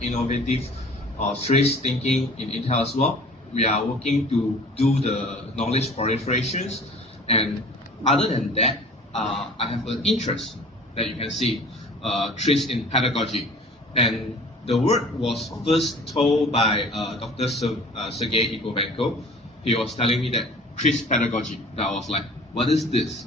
innovative TRIZ thinking in Intel as well. We are working to do the knowledge proliferations, and other than that, I have an interest that you can see, TRIZ in pedagogy. And the word was first told by Dr. Sergey Igovenko. He was telling me that TRIZ Pedagogy. That I was like, what is this?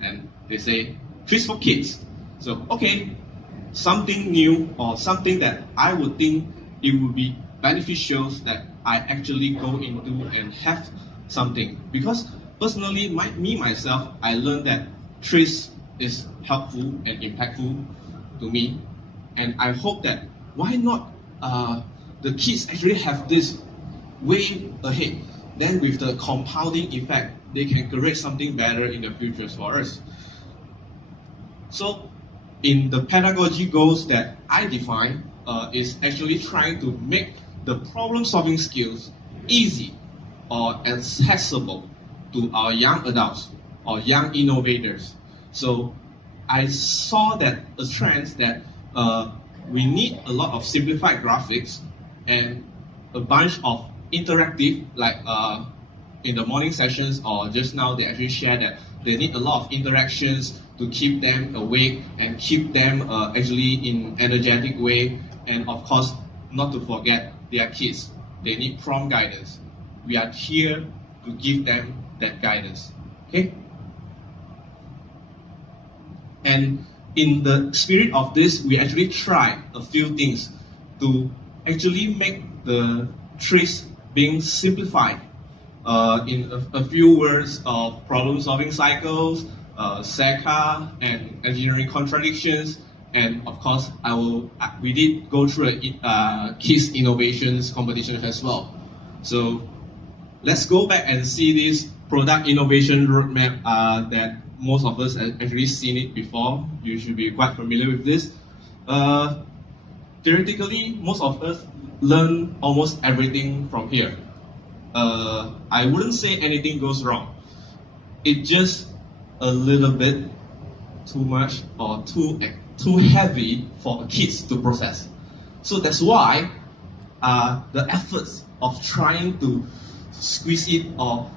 And they say, TRIZ for kids. So, okay, something new or something that I would think it would be beneficial that I actually go into and have something. Because personally, myself, I learned that TRIZ is helpful and impactful to me. And I hope that why not the kids actually have this way ahead. Then with the compounding effect, they can create something better in the future for us. So in the pedagogy goals that I define, is actually trying to make the problem-solving skills easy or accessible to our young adults or young innovators. So I saw that a trend that we need a lot of simplified graphics and a bunch of interactive, like in the morning sessions or just now they actually shared that they need a lot of interactions to keep them awake and keep them actually in energetic way. And of course, not to forget, they are kids. They need prompt guidance. We are here to give them that guidance. Okay? And in the spirit of this, we actually try a few things to actually make the TRIZ being simplified in a few words of problem-solving cycles, SECA, and engineering contradictions. And of course, we did go through a kids innovations competition as well. So let's go back and see this product innovation roadmap that most of us have actually seen it before. You should be quite familiar with this. Theoretically, most of us learn almost everything from here. I wouldn't say anything goes wrong. It's just a little bit too much or too heavy for kids to process. So that's why the efforts of trying to squeeze it or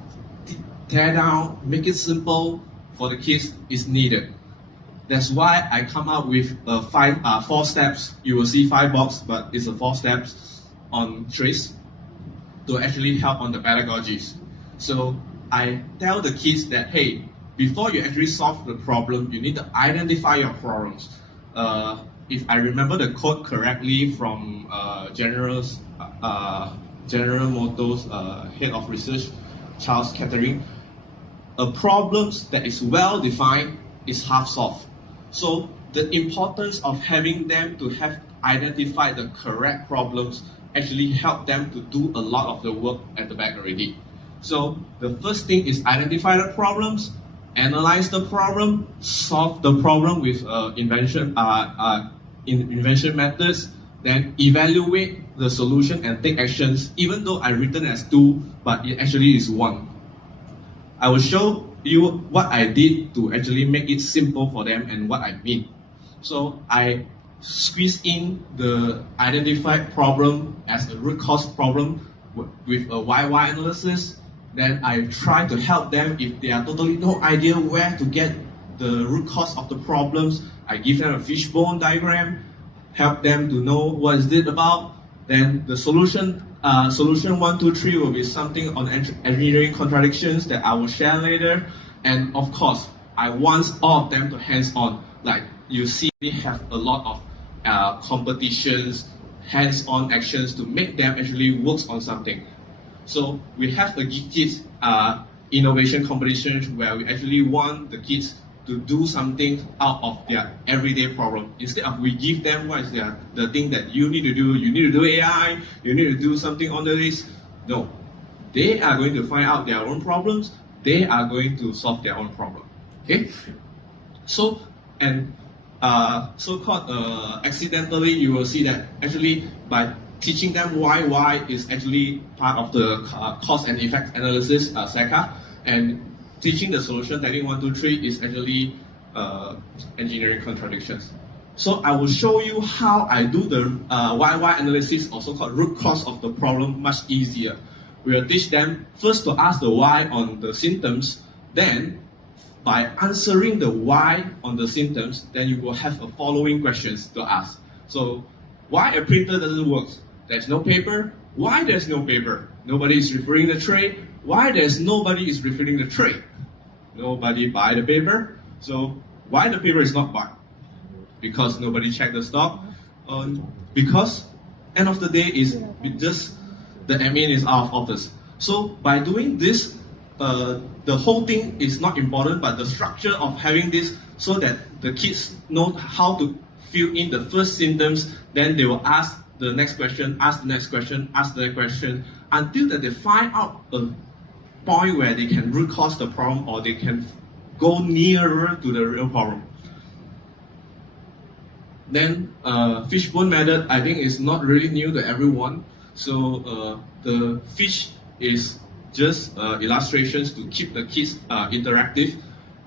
tear down, make it simple for the kids is needed. That's why I come up with 4 steps. You will see 5 boxes, but it's 4 steps on TRIZ to actually help on the pedagogies. So I tell the kids that, hey, before you actually solve the problem, you need to identify your problems. If I remember the quote correctly from General Motors head of research, Charles Kettering, a problem that is well defined is half solved. So the importance of having them to have identified the correct problems actually help them to do a lot of the work at the back already. So the first thing is identify the problems, analyze the problem, solve the problem with invention methods, then evaluate the solution and take actions, even though I written as 2, but it actually is 1. I will show you what I did to actually make it simple for them and what I mean. So I squeeze in the identified problem as a root cause problem with a YY analysis. Then I try to help them if they are totally no idea where to get the root cause of the problems. I give them a fishbone diagram, help them to know what is it about. Then the solution 1, 2, 3 will be something on engineering contradictions that I will share later. And of course, I want all of them to hands-on. Like you see, we have a lot of competitions, hands-on actions to make them actually work on something. So we have a kids innovation competition where we actually want the kids to do something out of their everyday problem. Instead of we give them what is the thing that you need to do AI, you need to do something on the list. No, they are going to find out their own problems. They are going to solve their own problem. Okay. So and so-called accidentally, you will see that actually by teaching them why is actually part of the cause and effect analysis SECA, and teaching the solution technique 1, 2, 3 is actually engineering contradictions. So I will show you how I do the YY analysis, also called root cause of the problem, much easier. We will teach them first to ask the why on the symptoms, then by answering the why on the symptoms, then you will have a following questions to ask. So why a printer doesn't work? There's no paper. Why there's no paper? Nobody is refilling the tray. Why there's nobody is refilling the tray? Nobody buy the paper. So why the paper is not bought? Because nobody checked the stock. Because end of the day is just the admin is out of office. So by doing this, the whole thing is not important, but the structure of having this so that the kids know how to fill in the first symptoms, then they will ask the next question, ask the next question, ask the next question, until that they find out a point where they can root cause the problem or they can go nearer to the real problem. Then fishbone method, I think, is not really new to everyone. So the fish is just illustrations to keep the kids interactive,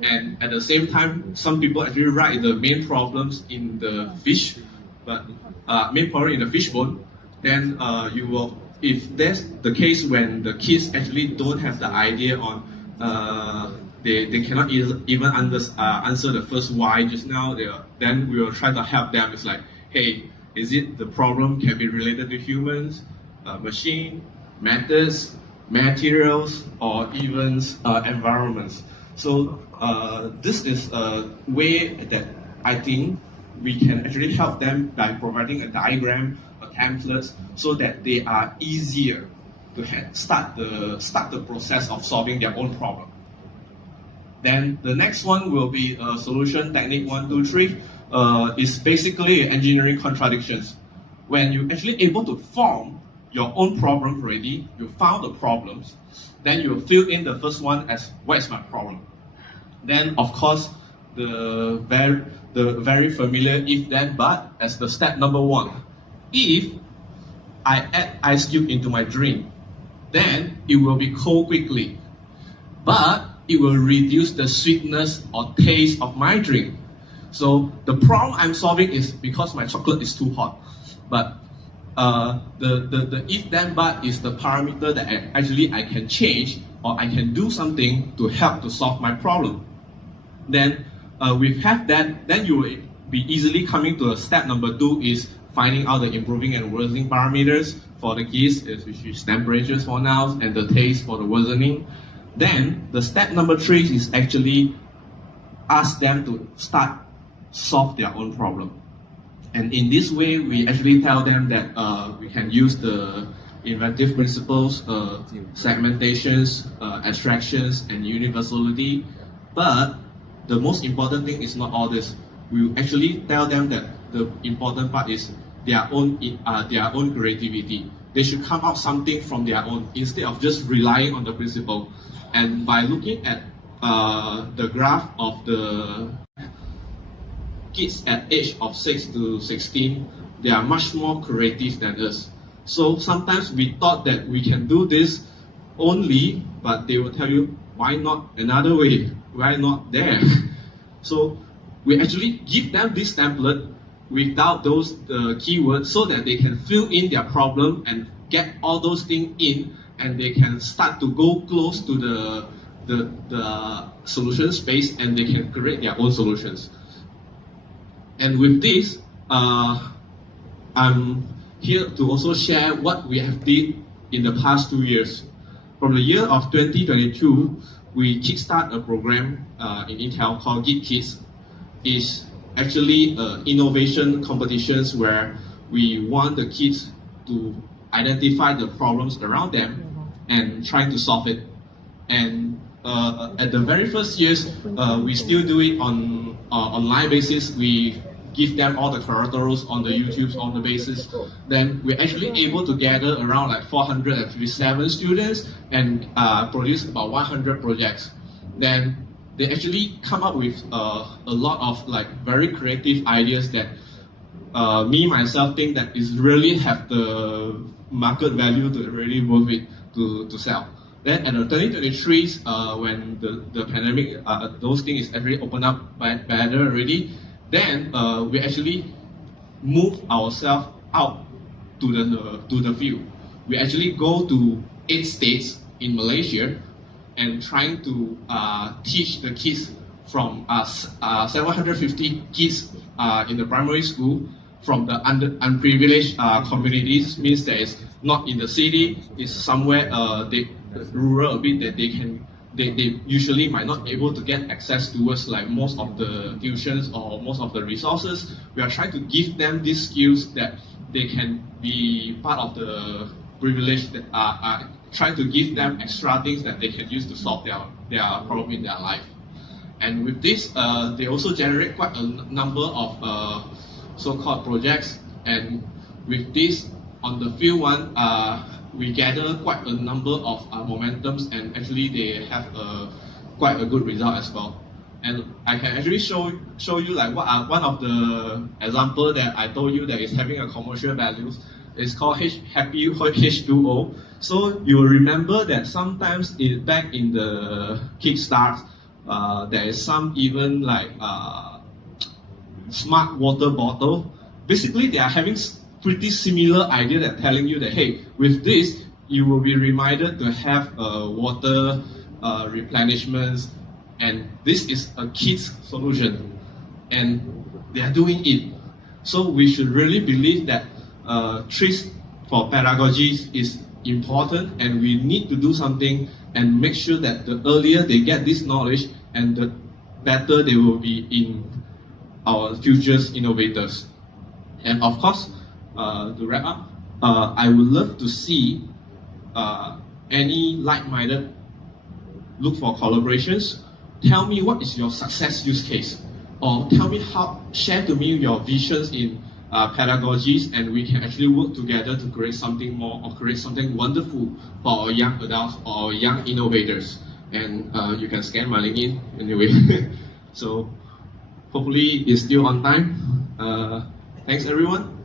and at the same time, some people actually write the main problems in the fish, but main problem in the fishbone. Then you will, if that's the case when the kids actually don't have the idea on, they cannot even answer the first why just now, then we will try to help them. It's like, hey, is it the problem can be related to humans, machine, methods, materials, or even environments? So this is a way that I think we can actually help them by providing a diagram, a template, so that they are easier to start the process of solving their own problem. Then the next one will be solution technique 1, 2, 3. It's basically engineering contradictions. When you're actually able to form your own problem already, you found the problems, then you fill in the first one as what is my problem. Then of course the very familiar if then but as the step number 1. If I add ice cube into my drink, then it will be cold quickly, but it will reduce the sweetness or taste of my drink. So the problem I'm solving is because my chocolate is too hot. But the if then but is the parameter that I can change or I can do something to help to solve my problem. Then we have that, then you will be easily coming to step number 2 is finding out the improving and worsening parameters for the kids, which is temperatures for now and the taste for the worsening. Then the step number 3 is actually ask them to start solve their own problem. And in this way, we actually tell them that we can use the inventive principles, segmentations, abstractions, and universality. But the most important thing is not all this. We actually tell them that the important part is their own creativity. They should come up something from their own instead of just relying on the principle. And by looking at the graph of the kids at age of 6 to 16, they are much more creative than us. So sometimes we thought that we can do this only, but they will tell you, why not another way? Why not there? So we actually give them this template without those keywords so that they can fill in their problem and get all those things in, and they can start to go close to the solution space, and they can create their own solutions. And with this, I'm here to also share what we have did in the past 2 years. From the year of 2022, we kickstart a program in Intel called Geek Kids. It's actually innovation competitions where we want the kids to identify the problems around them and try to solve it. And at the very first years, we still do it on online basis. We give them all the tutorials on the YouTubes on the basis. Then we're actually able to gather around like 457 students and produce about 100 projects. Then they actually come up with a lot of like very creative ideas that me myself think that is really have the market value to really worth it to sell. Then at the 2023, when the pandemic, those things is actually opened up better already, Then we actually move ourselves out to the field. We actually go to 8 states in Malaysia and trying to teach the kids from 750 kids in the primary school from the unprivileged communities, means that it's not in the city, it's somewhere rural a bit, that they usually might not able to get access towards like most of the tuitions or most of the resources. We are trying to give them these skills that they can be part of the privilege, that are trying to give them extra things that they can use to solve their problem in their life. And with this, they also generate quite a number of so-called projects. And with this, on the field one, we gather quite a number of momentums, and actually they have quite a good result as well. And I can actually show you like what are one of the example that I told you that is having a commercial values. It's called Happy H2O. So you will remember that sometimes back in the Kickstart, there is some even like smart water bottle. Basically, they are having pretty similar idea that telling you that, hey, with this, you will be reminded to have water replenishments, and this is a kid's solution, and they are doing it. So we should really believe that TRIZ for pedagogy is important, and we need to do something and make sure that the earlier they get this knowledge, and the better they will be in our future's innovators. And of course, to wrap up, I would love to see any like-minded look for collaborations. Tell me what is your success use case, or share to me your visions in pedagogies, and we can actually work together to create something more, or create something wonderful for our young adults or our young innovators. And you can scan my LinkedIn anyway. So hopefully it's still on time. Thanks everyone.